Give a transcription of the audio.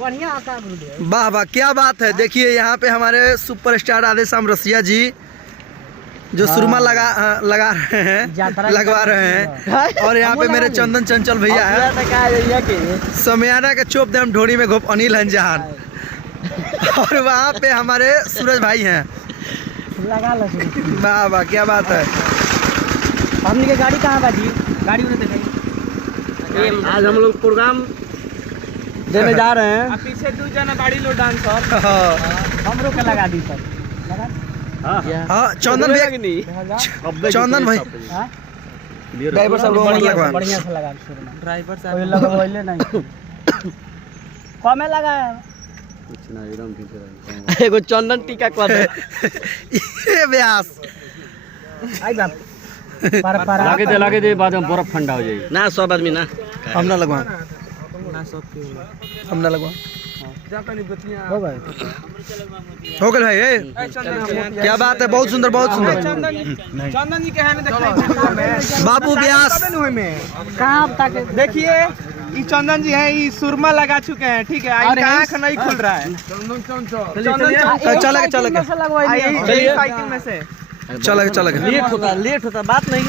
बढ़िया वाह वाह क्या बात है। देखिए यहाँ पे हमारे सुपरस्टार राधेश्याम रसिया जी जो सुरमा लगा रहे हैं, लगवा रहे हैं। और यहाँ पे मेरे चंदन चंचल भैया है, समियाना का चोप दम ढोरी में घोप अनिल हंजान। और वहाँ पे हमारे सूरज भाई हैं। वाह वाह क्या बात है। हमने के गाड़ी कहाँ बाजी? गाड़ी उन्हें दिखाई। आज हम लोग प्रोग्राम देने जा रहे हैं। पीछे 2 जना गाड़ी लो डांसर हम लोग का लगा दी सर। हाँ चंदन भैया, चंदन भाई ड्राइवर साहब बढ़िया से लगा। ड्राइवर साहब लगवाइले नहीं कमे लगाया कुछ ना, एकदम ठीक है। एगो चंदन टीका कर दे ये व्यास आई बाप पर लागे दे बाद में बर्फ ठंडा हो जाएगी ना। सब आदमी ना हम ना लगवा ना सब हम ना लगवा हो गए हो गए भाई। क्या बात है, बहुत सुंदर बहुत सुंदर। चंदन जी के है ना बाबू व्यास कहाँ तक देखिए ये चंदन जी हैं, ये सुरमा लगा चुके हैं। ठीक है, इनका आँख नहीं खुल रहा है। चलेगा यही साइकिल में से चलेगा लेट होता बात नहीं।